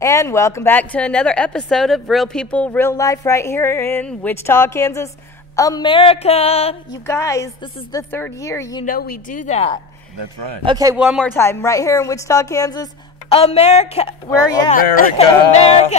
And welcome back to another episode of Real People, Real Life right here in Wichita, Kansas, America. You guys, this is the third year. You know we do that. That's right. Okay, one more time. Right here in Wichita, Kansas, America. Where are you at? America. America.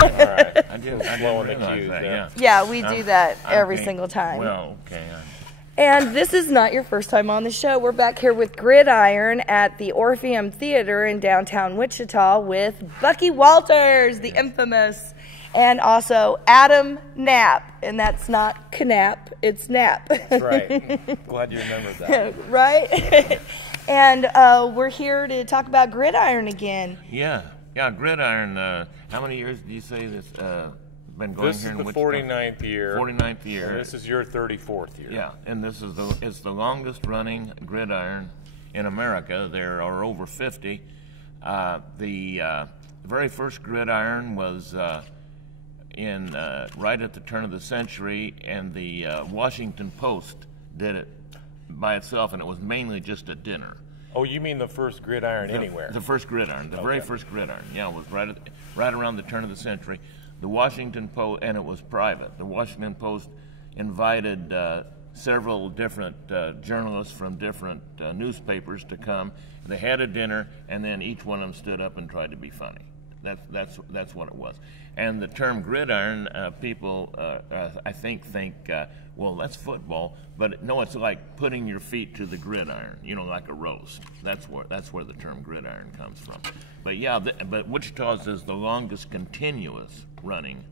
All right. I didn't realize that, yeah. Yeah, we do that every Okay. single time. Well, okay. And this is not your first time on the show. We're back here with Gridiron at the Orpheum Theater in downtown Wichita with Bucky Walters, the infamous, and also Adam Knapp. And that's not Knapp, it's Knapp. That's right. Glad you remembered that. Right? And we're here to talk about Gridiron again. Yeah, Gridiron. How many years do you say this been going This here is in the Wichita? 49th year. 49th year. And this is your 34th year. Yeah, and this is it's the longest running Gridiron in America. There are over 50. The very first Gridiron was right at the turn of the century, and the Washington Post did it by itself, and it was mainly just a dinner. Oh, you mean the first Gridiron anywhere? The first Gridiron, the very first Gridiron. Yeah, it was right around the turn of the century. The Washington Post, and it was private. The Washington Post invited several different journalists from different newspapers to come. They had a dinner, and then each one of them stood up and tried to be funny. That's what it was. And the term gridiron, people I think well, that's football, but no, it's like putting your feet to the gridiron. You know, like a roast. That's where the term gridiron comes from. But yeah, but Wichita's is the longest continuous running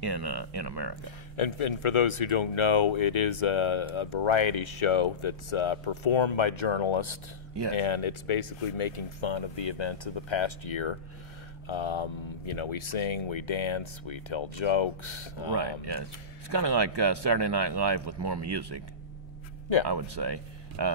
in America. And for those who don't know, it is a variety show that's performed by journalists. Yes. And it's basically making fun of the events of the past year. You know, we sing, we dance, we tell jokes. Right, yeah. It's kind of like Saturday Night Live with more music, Yeah. I would say.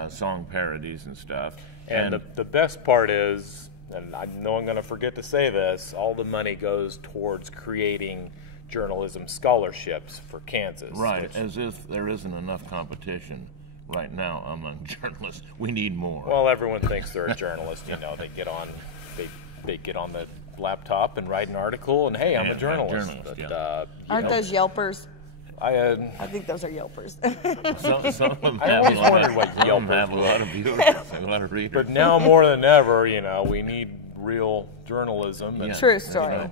Song parodies and stuff. And the best part is, and I know I'm going to forget to say this, all the money goes towards creating journalism scholarships for Kansas. Right, as if there isn't enough competition right now among journalists. We need more. Well, everyone thinks they're a journalist. You know, they get on the laptop and write an article, and hey, I'm a journalist. But, Aren't those Yelpers? I think those are Yelpers. Some of them I have always a lot wondered of, what some of them Yelpers have a lot of viewers, a lot of readers. But now more than ever, you know, we need real journalism. And, True story. You know,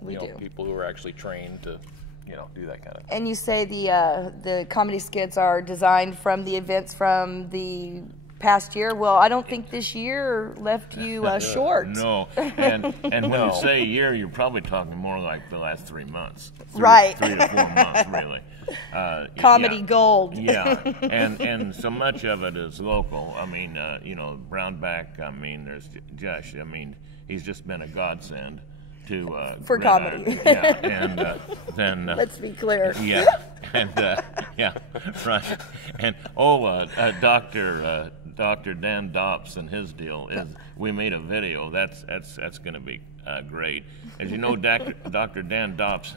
We do. people who are actually trained to, you know, do that kind of thing. And you say the comedy skits are designed from the events from the past year. Well, I don't think this year left you short. No, and when you say a year, you're probably talking more like the last 3 months. Right. 3 to 4 months, really. Comedy yeah. gold. Yeah, and so much of it is local. I mean, you know, Brownback. I mean, there's Josh. I mean, he's just been a godsend to For Gridiron. comedy. Yeah, and then Let's be clear. yeah, and yeah, right. And Dr. Dan Dops and his deal is we made a video. That's going to be great. As you know, Dr. Dan Dops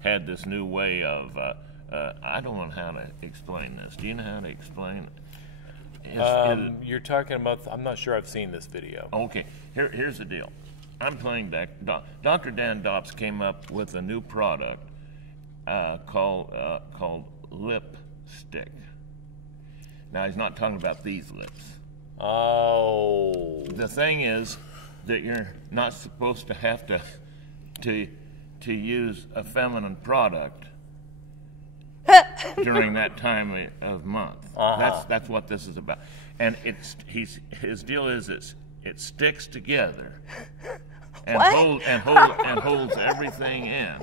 had this new way of I don't know how to explain this. Do you know how to explain it? You're talking about, I'm not sure I've seen this video. Okay, here's the deal. I'm playing Dr. Dan Dops came up with a new product called Lipstick. Now, he's not talking about these lips. Oh. The thing is that you're not supposed to have to use a feminine product during that time of month. That's what this is about. And his deal is it sticks together and holds everything in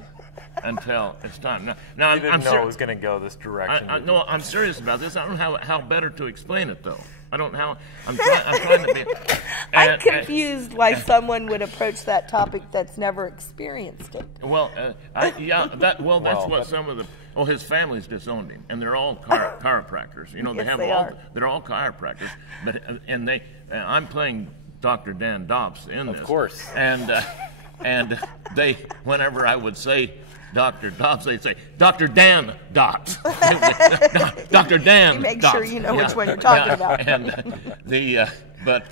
until it's time. Now You didn't know it was going to go this direction. No, I'm serious about this. I don't know how better to explain it though. I don't know. I'm trying to be. I'm confused why someone would approach that topic that's never experienced it. Well, that's what some of the. Oh, his family's disowned him, and they're all chiropractors. You know, Yes, they're all chiropractors. But I'm playing Dr. Dan Dops in this, of course, and they, whenever I would say Dr. Dops, they'd say, Dr. Dan Dops. Dr. Dan Make Dops. sure you know which one you're talking about. And but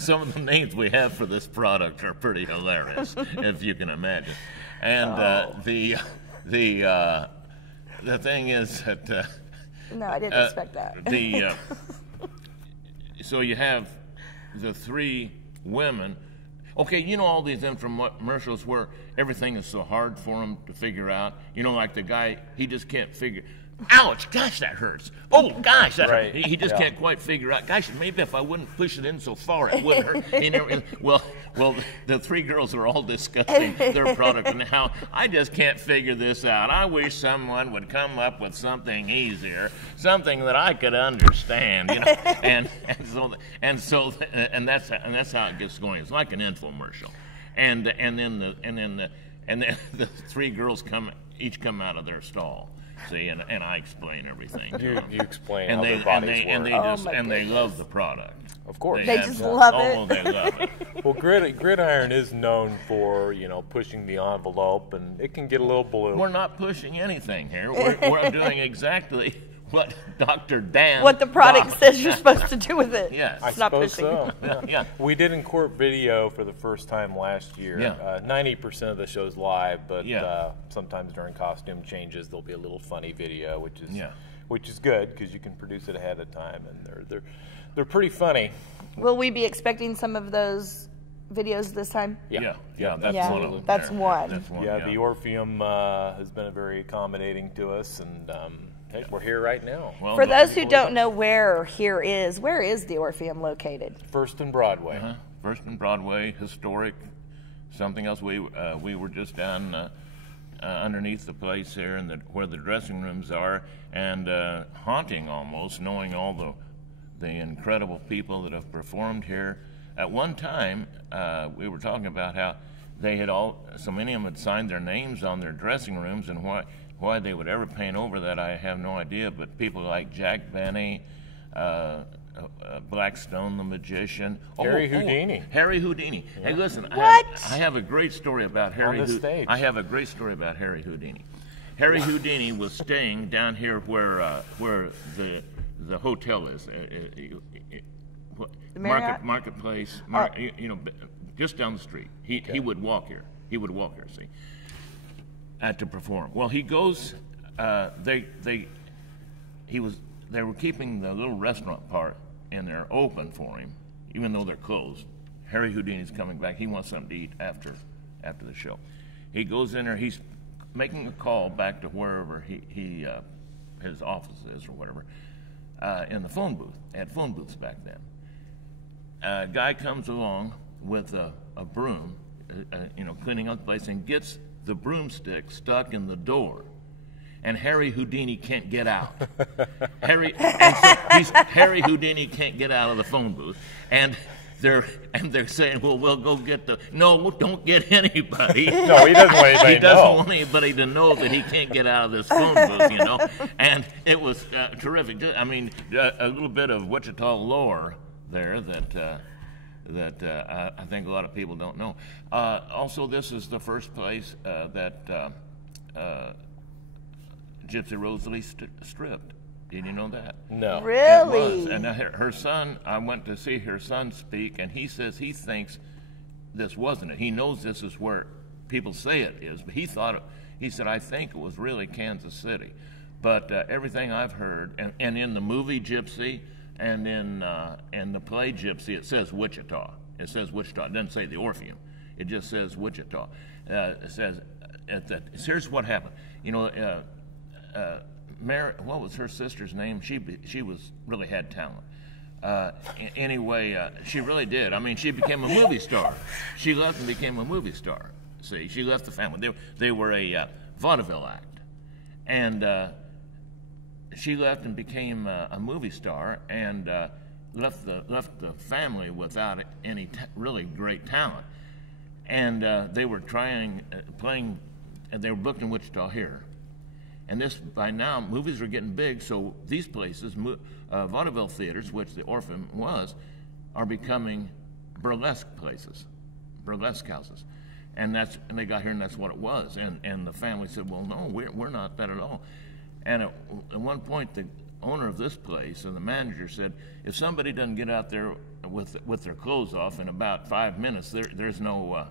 some of the names we have for this product are pretty hilarious, if you can imagine. And the thing is that No, I didn't expect that. So you have the three women. Okay, you know all these infomercials where everything is so hard for them to figure out. You know, like the guy, he just can't figure. Ouch! Gosh, that hurts. Oh, gosh, that hurts. He just can't quite figure out. Gosh, maybe if I wouldn't push it in so far, it wouldn't hurt. Well, the three girls are all discussing their product and how I just can't figure this out. I wish someone would come up with something easier, something that I could understand. You know, and so that's how it gets going. It's like an infomercial, and then the three girls each come out of their stall. See, and I explain everything. You explain and how they, their bodies and they, work. and they love the product. Of course. They just love it. Oh, they love it. Well, Gridiron is known for, pushing the envelope, and it can get a little blue. We're not pushing anything here. We're doing exactly what Dr. Dan. What the product says you're supposed to do with it. Yes. I It's not suppose pushing. so. Yeah. We did Incorp video for the first time last year. Yeah. 90% of the show's live, but Yeah. sometimes during costume changes there'll be a little funny video, which is good because you can produce it ahead of time, and they're pretty funny. Will we be expecting some of those videos this time? Yeah. That's Yeah, one of them. that's there. one. That's one. Yeah, the Orpheum has been very accommodating to us, and hey, we're here right now. Well, For those who don't know where here is, where is the Orpheum located? First and Broadway. First and Broadway, historic. Something else. We were just down underneath the place here, where the dressing rooms are, and haunting almost, knowing all the incredible people that have performed here. At one time, we were talking about how they had so many of them had signed their names on their dressing rooms, and why they would ever paint over that, I have no idea. But people like Jack Benny, Blackstone the Magician, Harry Houdini. Harry Houdini. Yeah. Hey, listen, What? I have a great story about Harry. On the stage. I have a great story about Harry Houdini. Harry Houdini was staying down here where the hotel is. The Marriott? Marketplace, just down the street. He would walk here. He would walk here. See, to perform. Well, he goes. They were keeping the little restaurant part in there open for him, even though they're closed. Harry Houdini's coming back. He wants something to eat after the show. He goes in there. He's making a call back to wherever his office is or whatever, in the phone booth. They had phone booths back then. A guy comes along with a broom, cleaning up the place, and gets the broomstick stuck in the door. And Harry Houdini can't get out. Harry Houdini can't get out of the phone booth, and they're saying, "Well, we'll go get No, don't get anybody." No, he doesn't want anybody He doesn't want anybody to know that he can't get out of this phone booth, And it was terrific. I mean, a little bit of Wichita lore there that I think a lot of people don't know. Also, this is the first place that Gypsy Rosalie stripped. Did you know that? No. Really? It was. And her son, I went to see her son speak, and he says he thinks this wasn't it. He knows this is where people say it is, but he said, I think it was really Kansas City. But everything I've heard, and in the movie Gypsy, and in the play Gypsy, it says Wichita. It says Wichita. It doesn't say the Orpheum. It just says Wichita. It says, here's what happened. Mary, what was her sister's name? She really had talent. Anyway, she really did. I mean, she became a movie star. She left and became a movie star. See, she left the family. They were a vaudeville act, and she left and became a movie star, and left the family without any really great talent. And they were playing, and they were booked in Wichita here. And by now, movies are getting big, so these places, vaudeville theaters, which the Orpheum was, are becoming burlesque places, burlesque houses. And they got here, and that's what it was. And the family said, well, no, we're not that at all. And at one point, the owner of this place and the manager said, if somebody doesn't get out there with their clothes off in about 5 minutes. There's no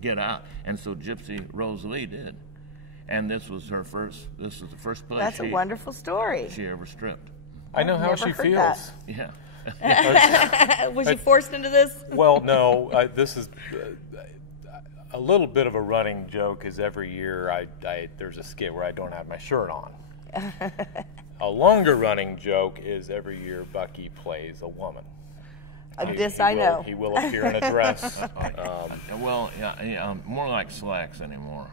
get out, and so Gypsy Rose Lee did, and this was the first place. That's a wonderful story. She ever stripped. I know how she feels. Yeah. Was you forced into this? Well, no. This is a little bit of a running joke. Is every year there's a skit where I don't have my shirt on. A longer running joke is every year Bucky plays a woman. I know. He will appear in a dress. Well, yeah, more like slacks anymore.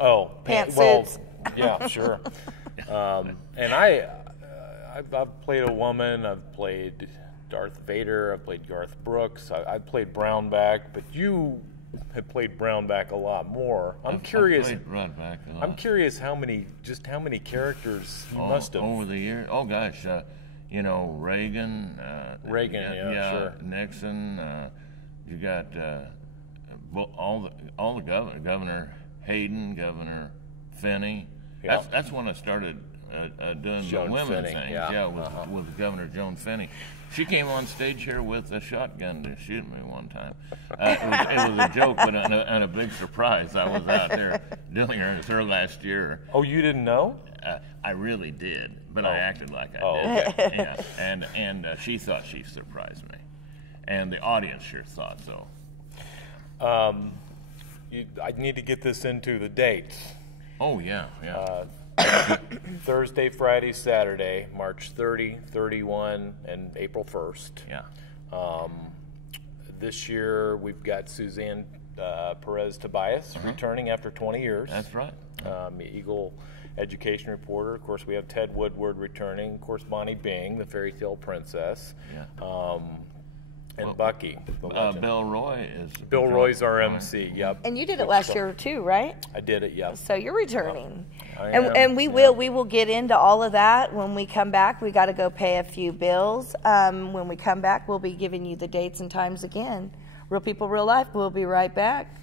Oh, pantsuits. Yeah, sure. And I've played a woman. I've played Darth Vader. I've played Garth Brooks. I've played Brownback, but you have played Brownback a lot more. I'm curious. I've played Brownback a lot. I'm curious how many characters you must have over the years. Oh gosh, Reagan. Sure. Nixon. You got all the Governor Hayden, Governor Finney. Yeah. That's when I started doing the women Finney, things. yeah. With Governor Joan Finney. She came on stage here with a shotgun to shoot me one time. It was a joke, but on a big surprise. I was out there doing her. It was her last year. Oh, you didn't know? I really did, but I acted like I did. Okay. Yeah. And she thought she surprised me, and the audience sure thought so. I need to get this into the dates. Oh yeah. Thursday, Friday, Saturday, March 30, 31, and April 1st. Yeah. This year we've got Suzanne Perez Tobias returning after 20 years. That's right. Eagle education reporter. Of course, we have Ted Woodward returning. Of course, Bonnie Bing, the fairy tale princess. Yeah. And Bucky, the legend. Bill Roy is. Bill Roy's our MC. Yep. And you did it last year too, right? I did it. Yep. So you're returning. I am, And we will get into all of that when we come back. We got to go pay a few bills. When we come back, we'll be giving you the dates and times again. Real People, Real Life. We'll be right back.